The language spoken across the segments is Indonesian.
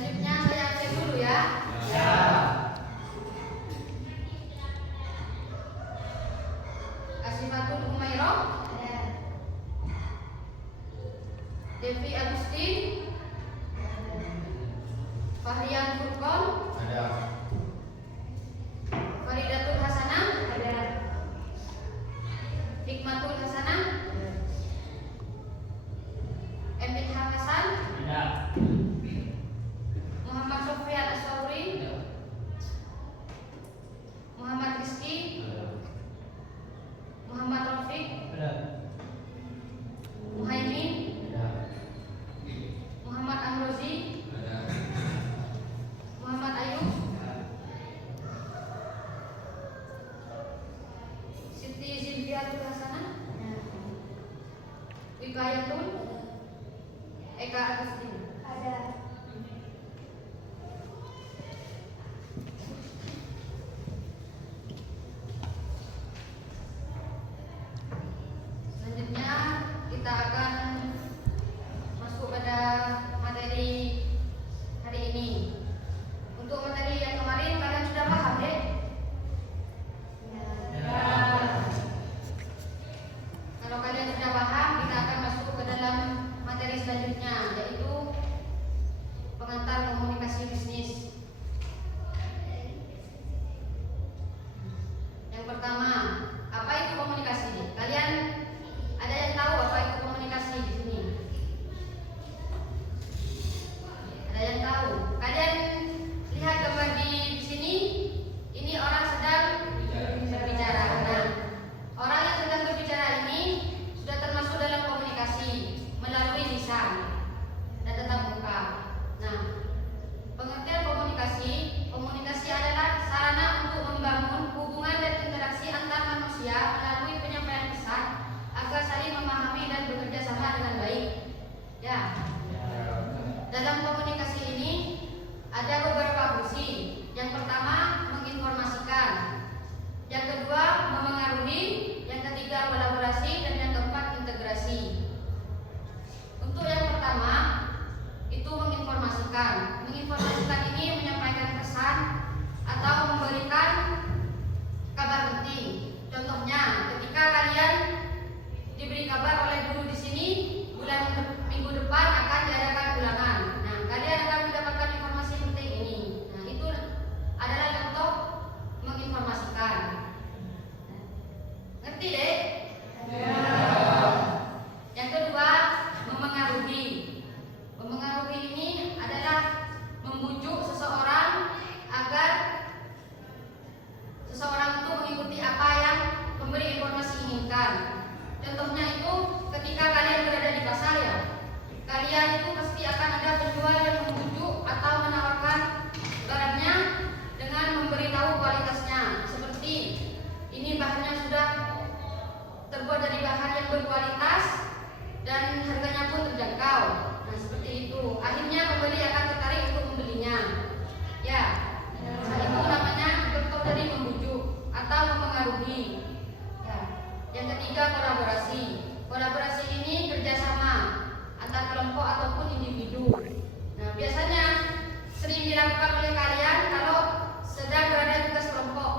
Selanjutnya saya cek dulu ya. Ya. Asifatul Umairah. Devi Agustin. Fahrian Furqon. Ada. Faridatul Hasanah. Hikmatul Hasanah. Emin Hasan. Ada. Muhammad Sofyan Aswauri. Muhammad Rizki. Muhammad Rafiq. Ada. Muhaimin. Ada. Muhammad Amrozi. Ada. Muhammad Ayub. Siti Zilfiatul Hasanah. Wikayatul. Eka Agustin. Selanjutnya kita akan masuk pada materi hari ini. Untuk materi yang kemarin kalian sudah paham deh? Kalau kalian sudah paham, kita akan masuk ke dalam materi selanjutnya, yaitu pengantar komunikasi bisnis. Yang pertama, apa itu komunikasi? Kalian ada yang tahu apa itu komunikasi di sini? Ada yang tahu? Kalian lihat gambar di sini, ini orang sedang berbicara. Nah, orang yang sedang berbicara ini sudah termasuk dalam komunikasi melalui lisan dan tatap muka. Nah, pengertian komunikasi adalah sarana untuk membangun hubungan dan interaksi antar manusia melalui penyampaian pesan agar saling memahami dan bekerja sama dengan baik. Ya. Dalam komunikasi ini ada beberapa fungsi. Yang pertama, menginformasikan. Yang kedua, memengaruhi. Yang ketiga, kolaborasi. Dan yang keempat, integrasi. Untuk yang pertama, itu menginformasikan. Menginformasikan ini menyampaikan pesan atau memberikan kabar penting. Contohnya, ketika kalian diberi kabar oleh guru di sini, minggu depan akan diadakan ulangan. Nah, kalian akan mendapatkan informasi penting ini. Nah, itu adalah contoh menginformasikan. Ngerti deh? Yang kedua, memengaruhi. Memengaruhi ini adalah membujuk seseorang agar seseorang itu mengikuti apa yang pemberi informasi inginkan. Contohnya itu ketika kalian berada di pasar ya, kalian itu pasti akan ada penjual yang membujuk atau menawarkan barangnya dengan memberitahu kualitasnya. Seperti ini bahannya sudah terbuat dari bahan yang berkualitas dan harganya pun terjangkau. Nah, seperti itu. Akhirnya pembeli akan tertarik untuk membelinya. Ya. Nah, itu namanya bentuk dari membujuk atau memengaruhi. Ya. Yang ketiga, kolaborasi. Kolaborasi ini kerjasama antar kelompok ataupun individu. Nah, biasanya sering dilakukan oleh kalian kalau sedang berada tugas kelompok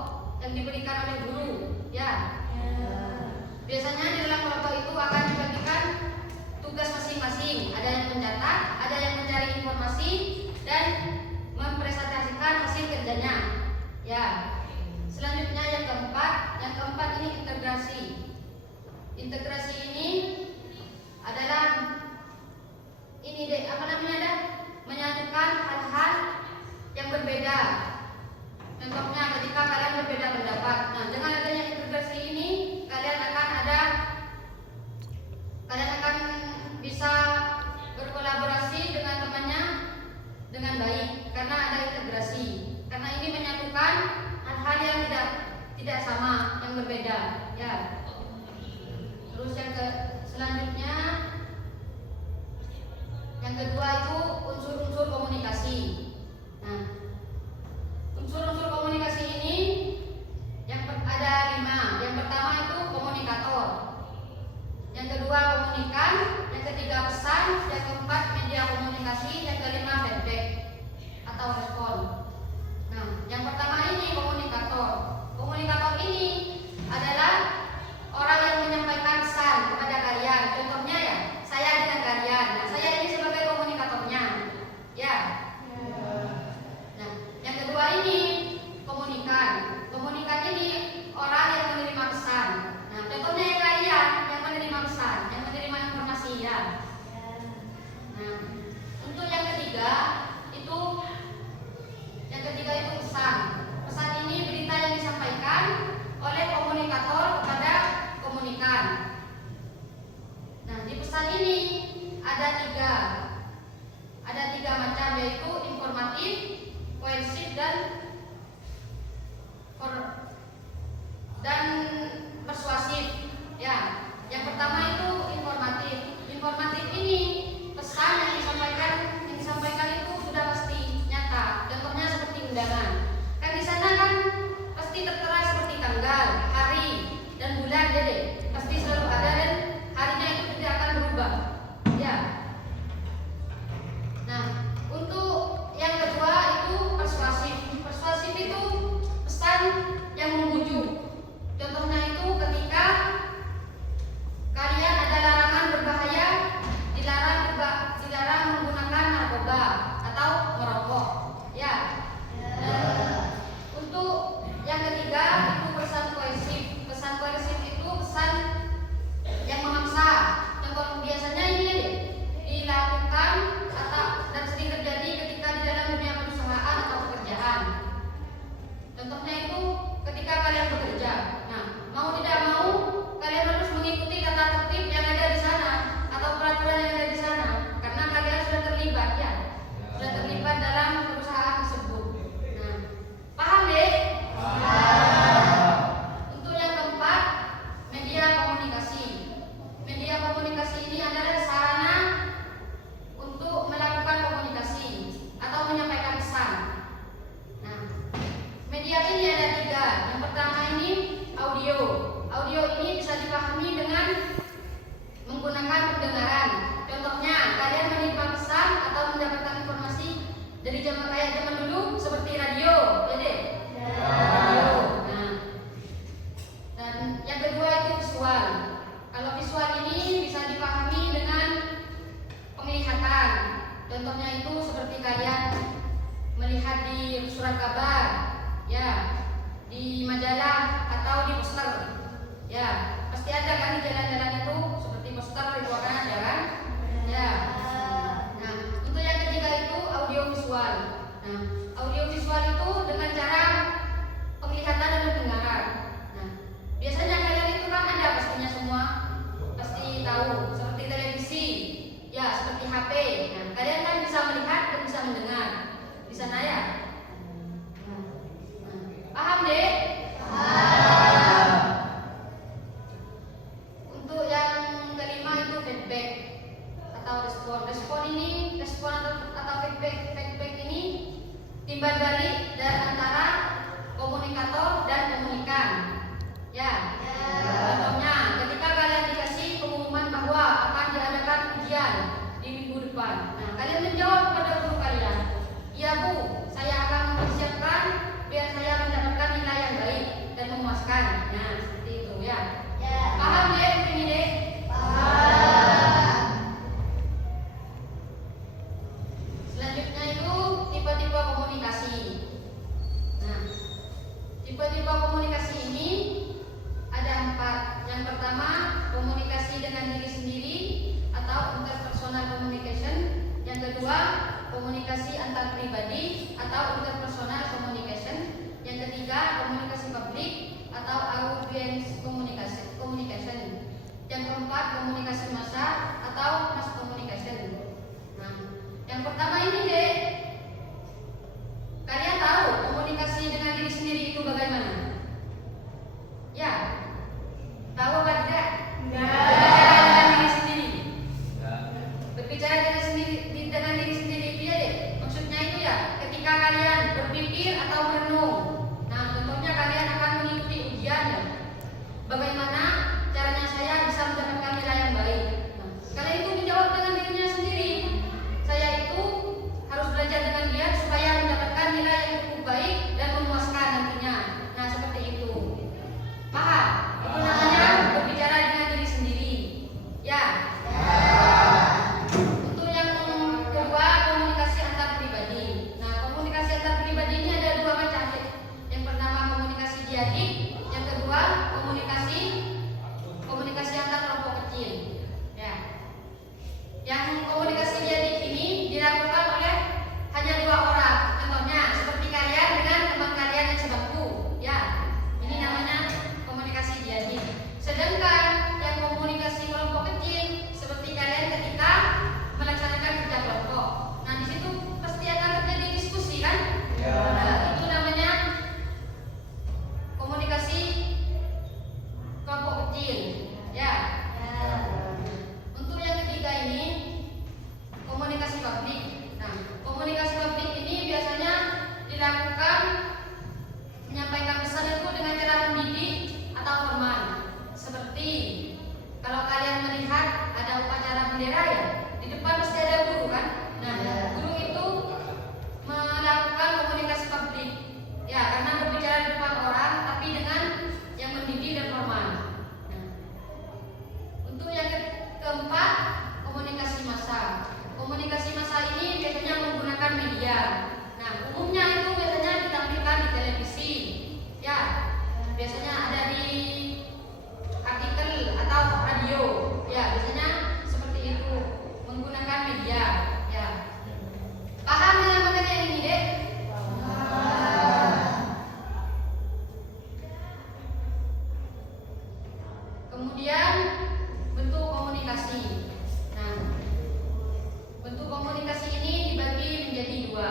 yang diberikan oleh guru. Ya. Biasanya di dalam kelompok itu akan dibagikan tugas masing-masing. Ada yang mencatat, ada yang mencari informasi dan mempresentasikan hasil kerjanya. Ya. Selanjutnya yang keempat ini integrasi. Integrasi ini adalah ini deh, apa namanya dah? Menyatukan hal-hal yang berbeda. Contohnya ketika kalian berbeda pendapat. Nah, dengan adanya integrasi ini kalian akan bisa berkolaborasi dengan temannya dengan baik karena ada integrasi. Karena ini menyatukan hal-hal yang tidak sama, yang berbeda. Ya. Terus selanjutnya yang kedua itu unsur-unsur komunikasi. Nah, unsur-unsur komunikasi ini ada 5. Yang pertama itu komunikator. Yang kedua komunikan. Yang ketiga pesan. Yang keempat media komunikasi. Yang kelima feedback. surat kabar, ya, di majalah atau di poster, ya, pasti ada kan di jalan-jalan itu seperti poster itu akan ada kan, ya. Nah, untuk yang ketiga itu audiovisual. Nah, audiovisual itu dengan cara penglihatan dan pendengaran. Nah, biasanya kalian itu kan ada pastinya semua pasti tahu seperti televisi, ya, seperti HP. Nah, kalian kan bisa melihat dan bisa mendengar di sana ya. Paham deh? Paham. Untuk yang kelima itu feedback atau respon. Respon atau feedback ini timbal balik dari antara komunikator dan komunikan. Ya. Contohnya, ketika kalian dikasih pengumuman bahwa akan diadakan ujian di minggu depan. Nah, kalian menjawab kepada guru kalian, "Iya Bu, saya akan mempersiapkan biar saya mendapatkan nilai yang baik dan memuaskan." Nah, seperti itu ya. Paham deh ini deh? Paham. Selanjutnya itu tipe-tipe komunikasi. Nah, tipe-tipe komunikasi ini ada 4. Yang pertama, komunikasi dengan diri sendiri atau interpersonal communication. Yang kedua, komunikasi antar pribadi atau interpersonal communication. Yang ketiga, komunikasi publik atau audience communication. Yang keempat, komunikasi massa atau mass communication. Nah, yang pertama ini deh, kalian tahu komunikasi dengan diri sendiri itu bagaimana? Ya, tahu apa tidak? Berbicara dengan diri sendiri. Berbicara dengan diri sendiri itu ya deh. Maksudnya itu ya, ketika kalian berpikir atau merenung. Nah, contohnya kalian akan mengikuti ujian ya. Bagaimana caranya saya bisa mendapatkan nilai yang baik? Nah, kalian itu menjawab dengan dirinya sendiri. Saya itu harus belajar dengan giat supaya mendapatkan nilai yang cukup baik dan memuaskan nantinya. Nah, seperti itu. Paham? Itu namanya berbicara dengan diri sendiri. Ya. Untuk yang kedua, komunikasi antar pribadi. Nah, komunikasi antar pribadi ini ada 2 macam. Yang pertama komunikasi diadik, yang kedua komunikasi antar kelompok kecil. Ya. Yang komunikasi diadik ini dilakukan oleh hanya 2 orang. Contohnya seperti kalian dengan teman kalian yang sebangku. Ya. Ini namanya komunikasi diadik. Sedangkan yang komunikasi kelompok kecil seperti kalian ketika melaksanakan kerja kelompok. Nah, di situ pasti akan terjadi diskusi kan? Ya. Nah, itu namanya komunikasi kelompok kecil. Ya. Untuk yang ketiga ini komunikasi publik. Nah, komunikasi publik ini biasanya dilakukan menyampaikan pesan itu dengan cara mendidik atau formal. Seperti kalau kalian melihat ada upacara bendera ya, di depan pasti ada guru kan? Nah, guru itu melakukan komunikasi publik. Ya, karena berbicara di depan orang tapi dengan yang mendidik dan formal. Nah, untuk yang keempat, komunikasi massa. Komunikasi massa ini biasanya menggunakan media. Nah, umumnya itu biasanya ditampilkan di televisi. Ya, biasanya ada di artikel atau radio. Ya, biasanya seperti itu, menggunakan media. Ya. Paham dengan materi yang ini, Dek? Kemudian bentuk komunikasi. Nah, bentuk komunikasi ini dibagi menjadi 2.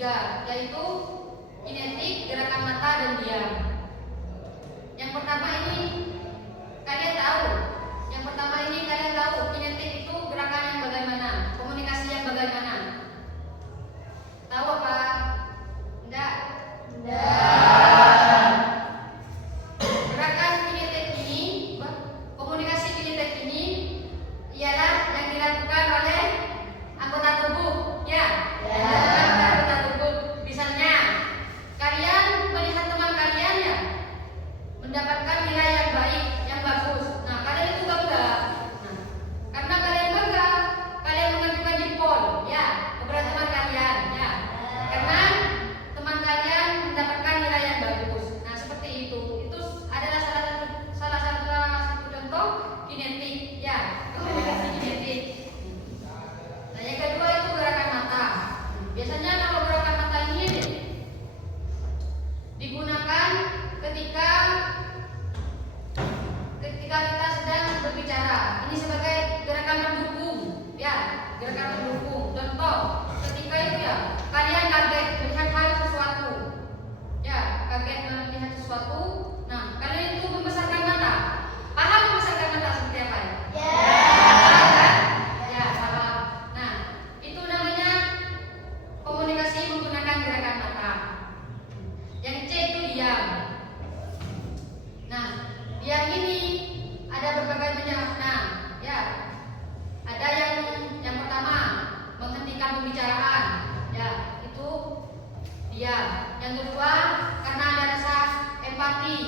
tiga, yaitu kinetik, gerakan mata, dan diam. Yang pertama ini kalian tahu. Yang pertama ini kalian tahu kinetik itu gerakan yang bagaimana, komunikasi yang bagaimana. Tahu apa? Enggak? Enggak. Gerakan kinetik ini, komunikasi kinetik ini ialah yang dilakukan oleh anggota tubuh, ya. Anggota tubuh. Misalnya kalian melihat teman kalian ya mendapatkan nilai yang baik, yang bagus. Nah, kalian itu bangga. Nah, karena kalian bangga, kalian mengajukan jempol, ya, kepada teman kalian, ya. Karena teman kalian mendapatkan nilai yang bagus. Nah, seperti itu. Itu adalah salah satu contoh kinetik, ya, komunikasi kinetik. Nah, yang kedua itu gerakan mata. Biasanya kalau gerakan mata ini digunakan ketika kita sedang berbicara. Ini sebagai gerakan pendukung, ya, gerakan pendukung. Contoh, ketika itu ya kalian kaget melihat hal sesuatu, ya, kaget melihat sesuatu. Nah, kalian itu membesarkan mata. Paham membesarkan mata seperti apa ya? Ya, paham. Nah, itu namanya komunikasi menggunakan gerakan mata. Yang C itu diam. Nah, diam ini ada berbagai banyak makna, ya. Ada yang pertama menghentikan pembicaraan, ya, itu diam. Yang kedua karena ada rasa empati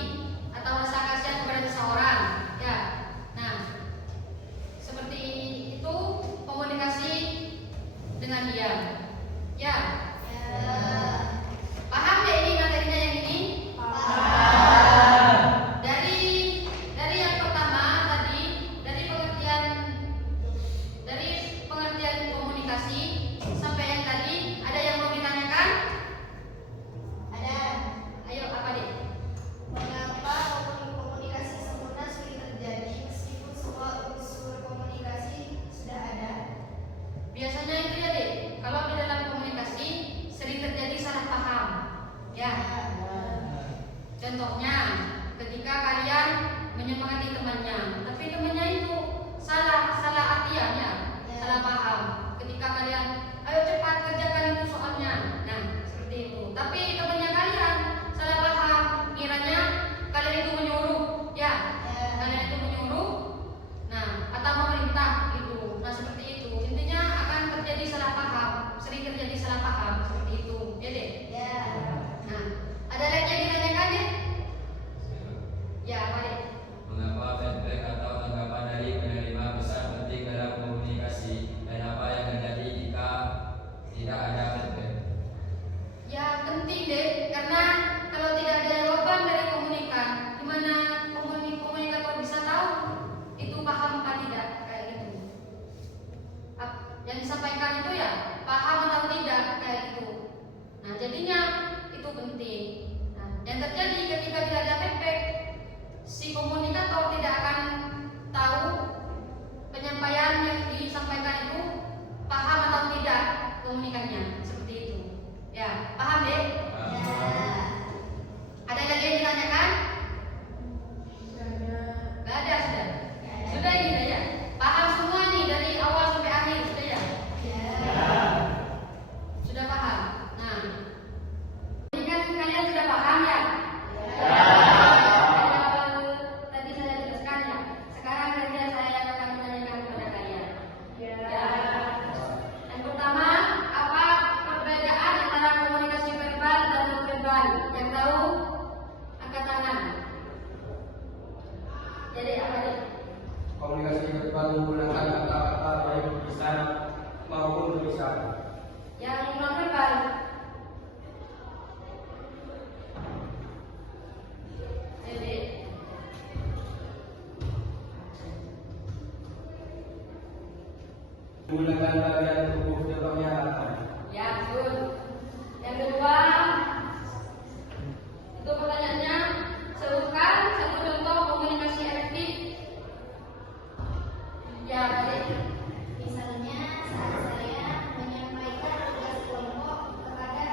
atau rasa kasihan kepada seseorang, ya. Nah, seperti itu komunikasi dengan diam, ya. Paham deh ini materinya yang ini? Dari yang pertama tadi, dari pengertian komunikasi sampai yang tadi, ada yang mau ditanyakan? Ada. Ayo, apa deh? Mengapa komunikasi sempurna sulit terjadi meskipun semua unsur komunikasi sudah ada? Biasanya itu ya deh, kalau di dalam komunikasi sering terjadi salah paham, ya. Contohnya, ketika kalian menyemangati temannya, tapi temannya itu salah artiannya, salah paham. Ketika kalian, ayo cepat kerjakan itu soalnya, nah seperti itu. Tapi temannya kalian salah paham, kiranya kalian itu menyuruh, ya, kalian itu menyuruh, nah atau memerintah gitu. Nah seperti itu. Intinya akan terjadi salah paham, sering terjadi salah paham seperti itu, ya deh. Nah, ada lagi yang ditanyakan deh? Ya, apa deh? Mengapa feedback atau tanggapan dari penerima besar penting dalam komunikasi, dan apa yang terjadi jika tidak ada feedback? Ya penting deh, karena kalau tidak ada jawaban dari komunikan, gimana komunikator bisa tahu itu paham apa tidak, kayak gitu. Yang disampaikan itu ya paham atau tidak, kayak gitu. Nah jadinya itu penting. Nah, yang terjadi ketika tidak ada feedback, si komunikator tidak akan tahu penyampaian yang disampaikan itu paham atau tidak komunikannya, seperti itu. Ya, paham deh? Ada lagi yang ditanyakan? Gak ada, sudah. Sudah ini ya. Paham semua nih dari awal sampai akhir, sudah ya? Sudah paham. Nah, ini kan kalian sudah paham ya? Tadi saya jelaskan ya. Sekarang kerja saya akan menanyakan kepada kalian. Ya. Yang pertama, apa perbedaan antara komunikasi verbal dan non verbal? Yang tahu angkat tangan. Jadi apa deh? Komunikasi verbal menggunakan kata-kata baik tulisan maupun tulisan. Yang non verbal. Jadi Menggunakan bagian tubuh contohnya. ya betul. Yang kedua, itu pertanyaannya, sebutkan satu contoh komunikasi efektif. Ya, baik. Misalnya saat saya menyampaikan tugas kelompok kepada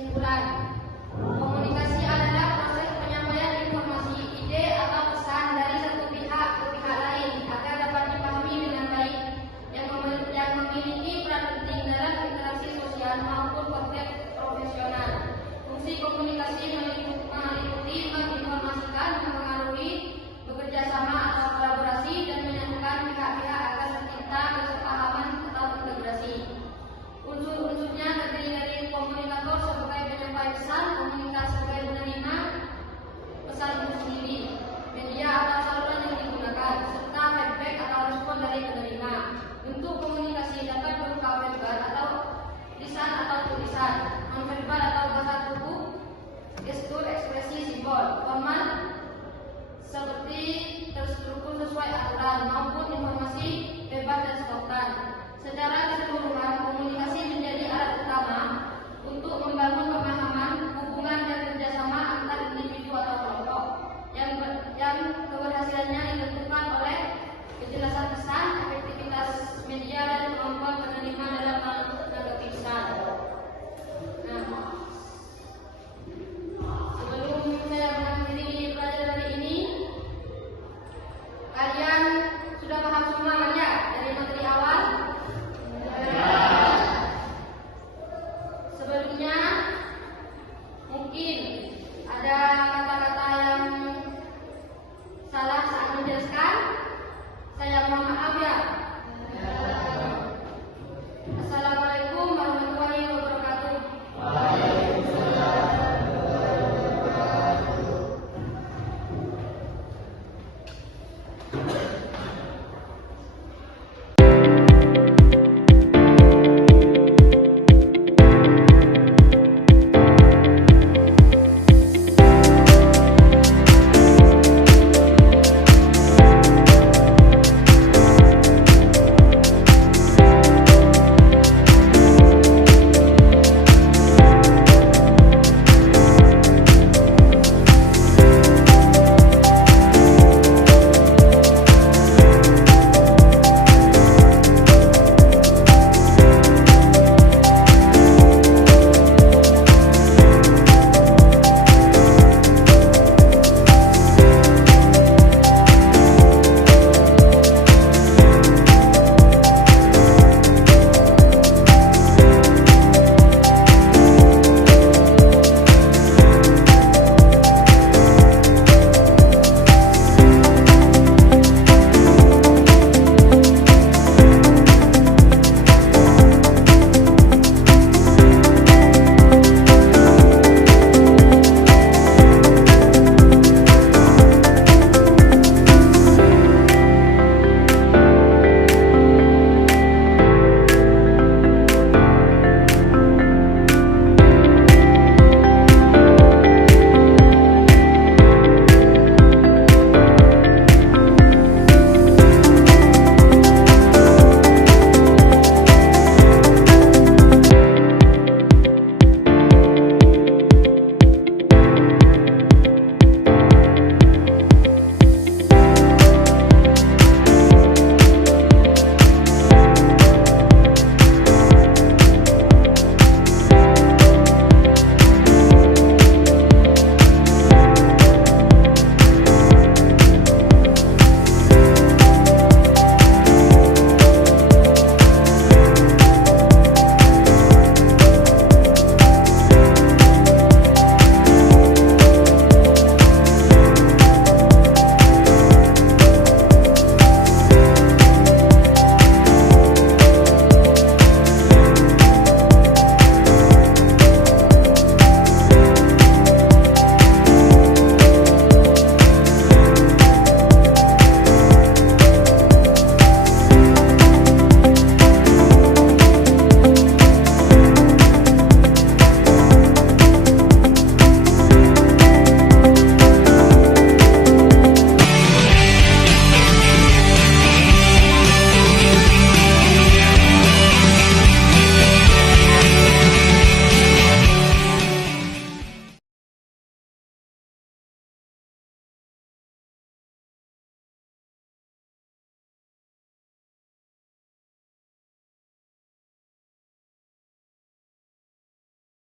Kesimpulan, komunikasi adalah proses penyampaian informasi, ide atau pesan dari satu pihak ke pihak lain agar dapat dipahami dengan baik, yang memiliki peran penting dalam interaksi sosial maupun konteks profesional. Fungsi komunikasi meliputi menginformasikan, mempengaruhi, bekerja sama atau kolaborasi, dan menyatukan pihak-pihak agar tercipta kesepahaman atau integrasi. Unsur-unsurnya terdiri dari komunikator sebagai penyampai pesan, komunitas sebagai penerima pesan itu sendiri, media atau saluran yang digunakan, serta feedback atau respon dari penerima. Bentuk komunikasi dapat berupa verbal atau lisan atau tulisan, non-verbal atau bahasa tubuh, gestur, ekspresi, simbol, formal seperti terstruktur sesuai aturan maupun informasi bebas dan spontan. Secara keseluruhan, komunikasi